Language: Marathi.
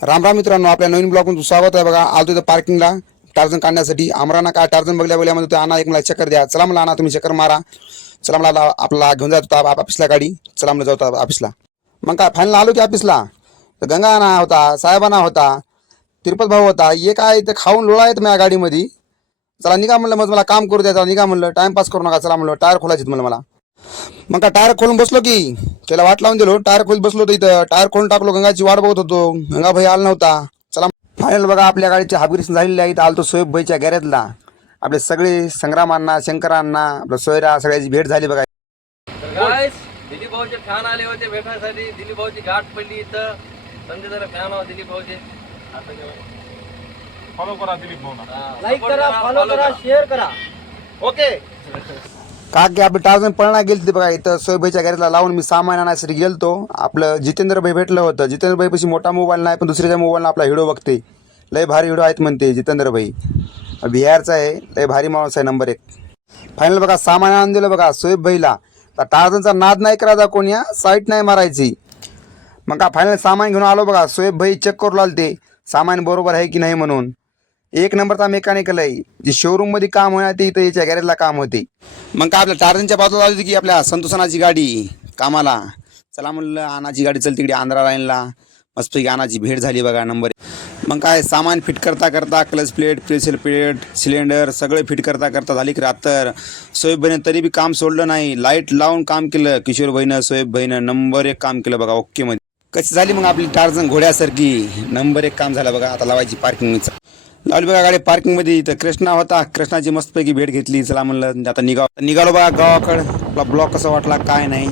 राम राम मित्रांनो, आपल्या नवीन ब्लॉगमध्ये स्वागत आहे. बघा आलो तिथं पार्किंगला टार्झन काढण्यासाठी. आमराना काय टार्झन बघल्या म्हणतो आणा एक मला चक्कर द्या. चला मला आणा, तुम्ही चक्कर मारा. चला मला आपला घेऊन जात होता ऑफिसला गाडी. चला मला जाऊ ऑफिसला. मग काय फायनल आलो की ऑफिसला. तर गंगा आणा होता, साहेबांना होता, तिरुपत भाऊ होता. हे काय इथं खाऊन लोळा आहेत माझ्या गाडीमध्ये. चला निघा म्हणलं, मग मला काम करू द्या. निघा म्हणलं, टाइमपास करू नका. चला म्हणलं टायर खोलायचे मला. मग काय टायर खोलून बसलो की त्याला वाट लावून दिलो. टायर खोलून बसलो होतो इथं. टायर खोलून टाकलो. गंगाची वाट बघत होतो. गंगा भाई आला नव्हता. चला फायनल बघा आपल्या गाडीची हाबगिरी झालेली आहे. इथं आलतो सोयब भाईच्या गॅरेजला. आपले सगळे संग्रामांना, शंकरांना, आपलं सोयरा सगळ्याची भेट झाली बघा. गाइस दिलीप भाऊचे फॅन आले होते भेटायसाठी. दिलीप भाऊची गाठ पडली इथं. समजा जरा फॅन आहोत दिलीप भाऊचे. फॉलो करा दिलीप भाऊना. लाईक करा, फॉलो करा, शेअर करा. ओके. का की आपले टार्झन पळणार गेली ते बघा. इथं सोयब भाईच्या गॅरेजला लावून मी सामान आणायसाठी गेलतो. आपलं जितेंद्र भाई भेटलं होतं. जितेंद्र भाई पशी मोठा मोबाईल नाही, पण दुसऱ्याच्या मोबाईलला आपला व्हिडिओ बघते. लय भारी व्हिडिओ आहेत म्हणते जितेंद्र भाई. बिहारचा आहे, लय भारी माणूस आहे, नंबर 1. फायनल बघा सामान आणून दिलं बघा सोयब भाईला. टार्झनचा नाद नाही करायचा कोणी, साईट नाही मारायची. मग का फायनल सामान घेऊन आलो बघा. सोयब भाई चेक करू लागते सामान बरोबर आहे की नाही म्हणून. एक नंबरचा मेकॅनिकल आहे. जी शोरूम मध्ये काम होणार ते इथं याच्या गॅरेजला काम होते. मग का आपल्या टार्झनच्या बाजूला आली होती की आपल्या संतोषानाची गाडी कामाला. चला म्हणलं आनाची गाडी चल तिकडे आंध्रा लाईनला. मस्तपैकी आनाची भेट झाली बघा, नंबर. मग काय सामान फिट करता करता clutch plate, pressure plate, cylinder सगळे फिट करता करता झाली की रात्र. सोयब भाईनं तरी बी काम सोडलं नाही. लाईट लावून काम केलं. किशोर भाईनं, सोयब भाईनं नंबर 1 काम केलं बघा. ओके मध्ये कशी झाली मग आपली टार्झन घोड्यासारखी. नंबर 1 काम झालं बघा. आता लावायची पार्किंगचं लावली बघा गाडी पार्किंगमध्ये. इथं कृष्णा होता. कृष्णाची मस्तपैकी भेट घेतली. चला म्हणलं आता निघालो बघा गावाकडं. आपला ब्लॉग कसा वाटला काय नाही